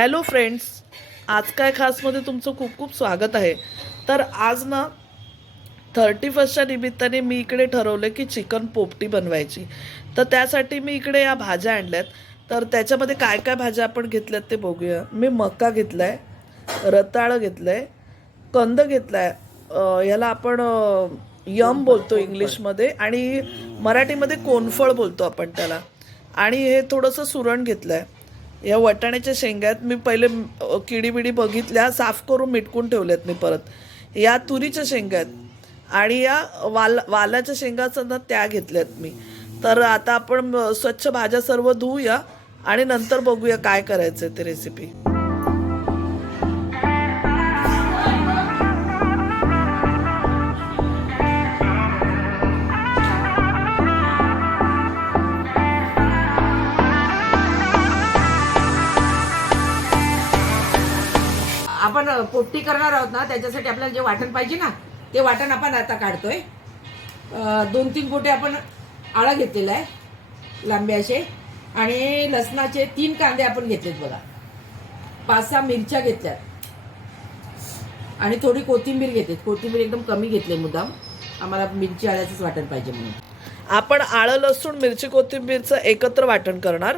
Hello friends आज काय खासमध्ये तुमचं खूप खूप स्वागत आहे. तर आज ना थर्टी फर्स्टच्या निमित्ताने मी इकडे ठरवलं की चिकन पोपटी बनवायची. तर त्यासाठी मी इकडे या भाज्या आणल्यात. तर त्याच्यामध्ये काय काय भाज्या आपण घेतल्यात ते बघूया. मी मका घेतला आहे रताळं घेतलं आहे कंद घेतला आहे ह्याला आपण यम बोलतो इंग्लिशमध्ये आणि मराठीमध्ये कोनफळ बोलतो आपण त्याला. आणि हे थोडंसं सुरण घेतलं आहे या वटाण्याच्या शेंग्यात मी पहिले किडीबिडी बघितल्या साफ करून मिटकून ठेवल्यात मी परत. या तुरीच्या शेंग्यात आणि या वाल वालाच्या शेंगा ना त्या घेतल्यात मी. तर आता आपण स्वच्छ भाज्या सर्व धुवूया आणि नंतर बघूया काय करायचं ते रेसिपी पोपटी करणार आहोत ना त्याच्यासाठी आपल्याला जे वाटण पाहिजे ना ते वाटण आपण आता काढतोय. दोन तीन गोटे आपण आळं घेतलेला आहे लांबे असे. आणि लसणाचे तीन कांदे आपण घेतलेत बघा. पाच सहा मिरच्या घेतल्यात. आणि थोडी कोथिंबीर घेते कोथिंबीर एकदम कमी घेतली मुद्दाम. आम्हाला मिरची आळ्याचंच वाटण पाहिजे म्हणून. आपण आळं लसूण मिरची कोथिंबीरचं एकत्र वाटण करणार.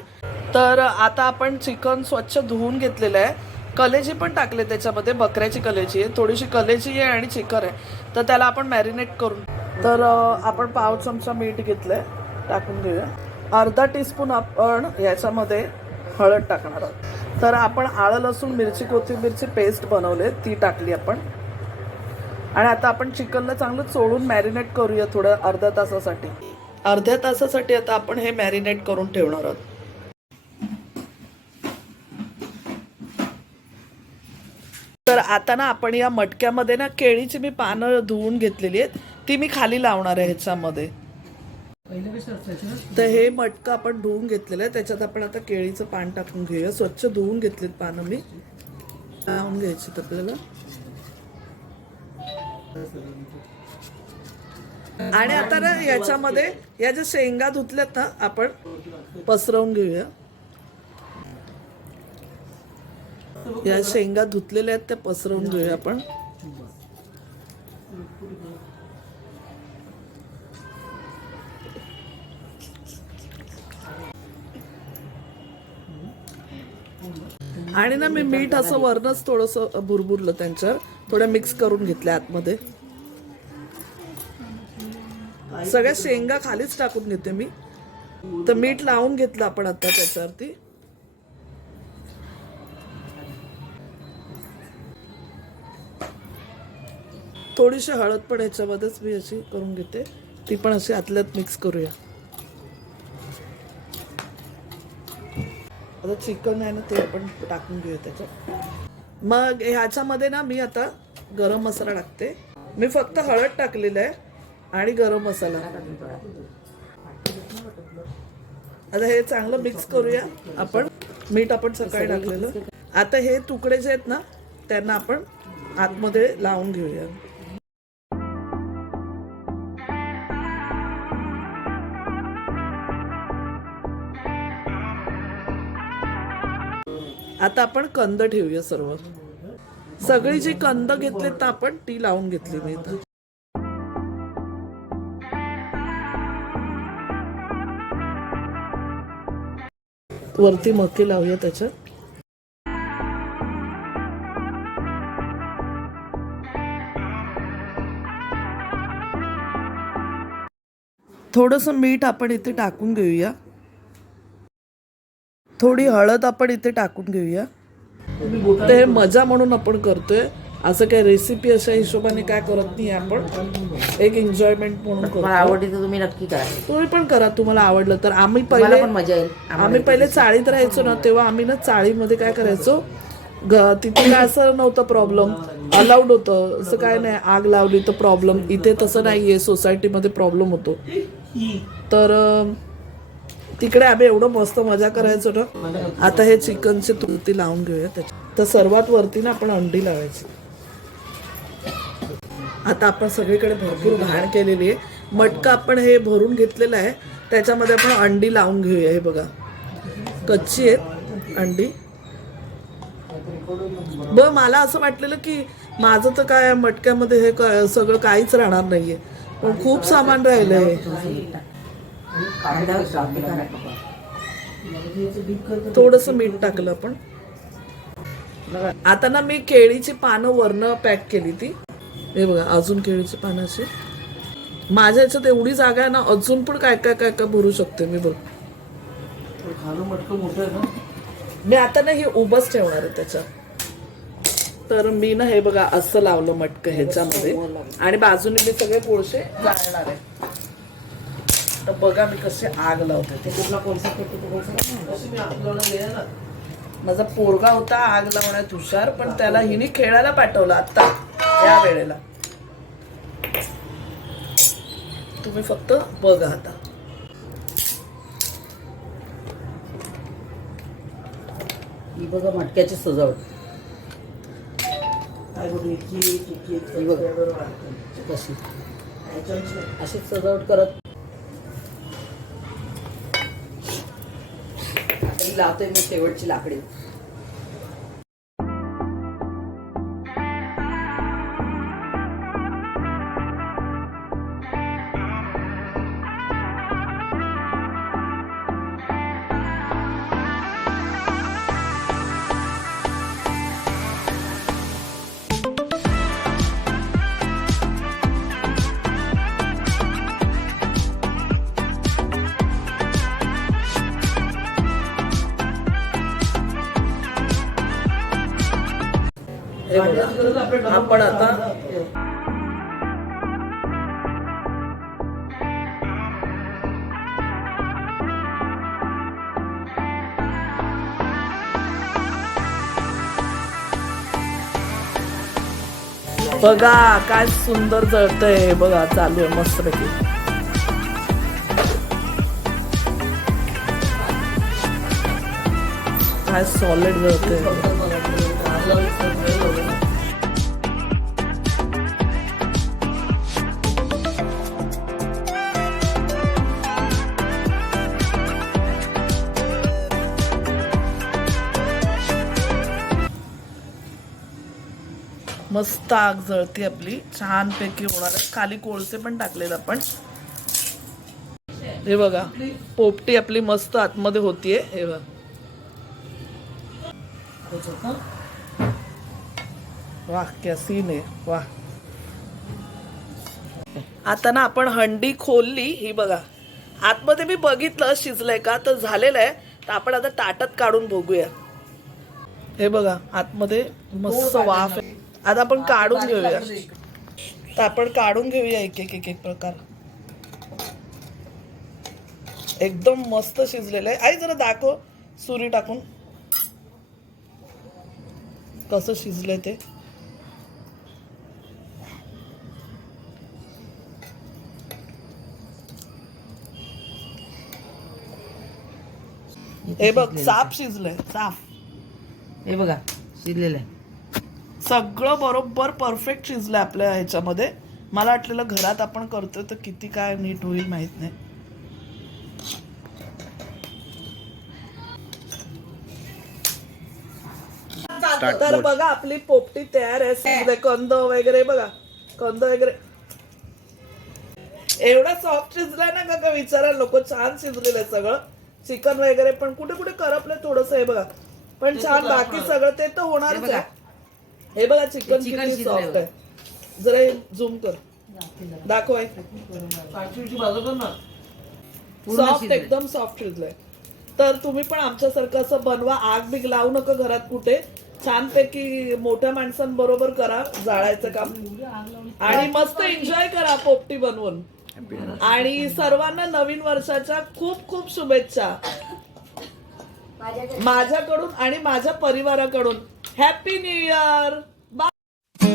तर आता आपण चिकन स्वच्छ धुवून घेतलेलं आहे. कलेजी पण टाकले त्याच्यामध्ये बकऱ्याची कलेजी आहे थोडीशी कलेजी आहे आणि चिकन आहे. तर त्याला आपण मॅरिनेट करून तर आपण पाव चमचा मीठ घेतलंय टाकून घेऊया. अर्धा टीस्पून आपण याच्यामध्ये हळद टाकणार आहोत. तर आपण आळं लसूण मिरची कोथिंबीरची पेस्ट बनवले ती टाकली आपण. आणि आता आपण चिकनला चांगलं चोळून मॅरिनेट करूया थोडं अर्ध्या तासासाठी. अर्ध्या तासासाठी आता आपण हे मॅरिनेट करून ठेवणार आहोत तर आता ना आपण या मटक्यामध्ये ना केळीची मी पानं धुवून घेतलेली आहेत. ती मी खाली लावणार आहे ह्याच्यामध्ये. तर हे मटकं आपण धुवून घेतलेलं आहे. त्याच्यात आपण आता केळीचं पान टाकून घेऊया. स्वच्छ धुवून घेतलेत पानं मी. लावून घ्यायची आपल्याला. आणि आता ना याच्यामध्ये या ज्या शेंगा धुतल्यात ना आपण पसरवून घेऊया. या शेंगा धुतलेल्या आहेत त्या पसरवून घेऊया आपण. आणि ना मी मीठ असं वरनच थोडस भुरभुरलं त्यांच्यावर. थोड्या मिक्स करून घेतल्या आतमध्ये. सगळ्या शेंगा खालीच टाकून घेते मी. तर मीठ लावून घेतलं आपण आता त्याच्यावरती. थोडीशी हळद पण ह्याच्यामध्येच मी अशी करून घेते. ती पण अशी आतल्यात मिक्स करूया. आता चिकन आहे ना ते आपण टाकून घेऊया त्याच्यात. मग ह्याच्यामध्ये ना मी आता गरम मसाला टाकते. मी फक्त हळद टाकलेलं आहे आणि गरम मसाला. आता हे चांगलं मिक्स करूया आपण. मीठ आपण सकाळी टाकलेलं. आता हे तुकडे जे आहेत ना त्यांना आपण आतमध्ये लावून घेऊया. आता आपण कंद ठेवूया सर्व. सगळी जी कंद घेतलेत ना आपण ती लावून घेतली मी वरती मकी लावूया त्याच्यात. थोडस मीठ आपण इथे टाकून घेऊया. थोडी हळद आपण इथे टाकून घेऊया. तर हे मजा म्हणून आपण करतोय. असं काय रेसिपी अशा हिशोबाने काय करत नाही आपण. एक एन्जॉयमेंट म्हणून करतो आवडली तर तुम्ही नक्की करा. तुम्ही पण करा तुम्हाला आवडलं तर. आम्ही पहिले पण मजा येईल. आम्ही पहिले चाळीत राहायचो ना तेव्हा आम्ही ना चाळीमध्ये काय करायचो? तिथे काय असं नव्हतं प्रॉब्लेम अलाउड होतं. असं काय नाही आग लावली तर प्रॉब्लेम इथे तसं नाहीये. सोसायटीमध्ये प्रॉब्लेम होतो. तर तिकडे आम्ही एवढं मस्त मजा करायचो ना. आता हे चिकनची तुरती लावून घेऊया त्याच्यात. तर सर्वात वरती ना आपण अंडी लावायची. आता आपण सगळीकडे भरपूर घाण केलेली आहे. मटका आपण हे भरून घेतलेलं आहे. त्याच्यामध्ये आपण अंडी लावून घेऊया हे बघा. कच्ची आहेत अंडी. ब मला असं वाटलेलं की माझं तर काय मटक्यामध्ये हे सगळं काहीच राहणार नाहीये. पण खूप सामान कापी करा. थोडस मीठ टाकलं आपण. आता ना मी केळीची पानं वरनं पॅक केली ती. हे बघा अजून केळीची पानं अशी माझ्या याच्यात एवढी जागा आहे ना अजून पण काय काय काय काय भरू शकते मी बघ. मी आता ना हे उभंच ठेवणार आहे त्याच्यात. तर मी ना हे बघा असं लावलं मटक ह्याच्यामध्ये. आणि बाजूने मी सगळे कोळसे जाळणार आहे. तर बघा मी कसे आग लावते ते. कुठला कोळसा पेटतो तो कोळसा टाक ना. माझा पोरगा होता आग लावण्यात हुशार पण त्याला हिने खेळायला पाठवलं आता या वेळेला. तुम्ही फक्त बघा आता. ही बघा मटक्याची सजावट. ही बघा. कशी अशीच सजावट करत आता ही लावतोय मी शेवटची लाकडी. हे बघा आपण आता बघा काय सुंदर जळतंय. बघा चालू आहे मस्तपैकी काय सॉलिड जळतंय. मस्त आग जळते आपली. छानपैकी होणार आहे. खाली कोळसे पण टाकलेत आपण. हे बघा पोपटी आपली मस्त आतमध्ये होतीये. हे बघा. वाह क्या सीन आहे वाह आता ना आपण हंडी खोलली ही बघा. आतमध्ये मी बघितलं शिजलंय का? तर झालेलं आहे. तर आपण आता ताटात काढून बघूया. हे बघा आतमध्ये मस्त वाफ आहे. आता आपण काढून घेऊया. तर आपण काढून घेऊया एक एक एक एक प्रकार. एकदम मस्त शिजलेलं आहे. आई जरा दाखव. सुरी टाकून. कसं शिजलंय ते. हे बघ साफ शिजलंय साफ हे बघा शिजलेलं आहे. सगळं बरोबर परफेक्ट शिजलंय आपल्या ह्याच्यामध्ये. मला वाटलेलं घरात आपण करतोय तर किती काय नीट होईल माहीत नाही. तर बघा आपली पोपटी तयार आहे. शिजले कंद वगैरे बघा. कंद वगैरे. एवढा सॉफ्ट शिजलाय ना का विचारा लोक छान शिजलेलं आहे सगळं. चिकन वगैरे पण कुठे कुठे करपलंय थोडस हे बघा. पण छान बाकी सगळं ते तर होणारच बघा. आहे. हे बघा चिकन चिकन किती सॉफ्ट आहे. जरा झूम कर. दाखव सॉफ्ट. एकदम सॉफ्ट शिजलंय. तर तुम्ही पण आमच्यासारखं असं बनवा. आग बिग लावू नका घरात कुठे. छानपैकी मोठ्या माणसांबरोबर करा. जाळायचं काम. आणि मस्त एन्जॉय करा पोपटी बनवून. आणि सर्वांना नवीन वर्षाच्या खूप खूप शुभेच्छा. माझ्याकडून आणि माझ्या परिवाराकडून. Happy new year bye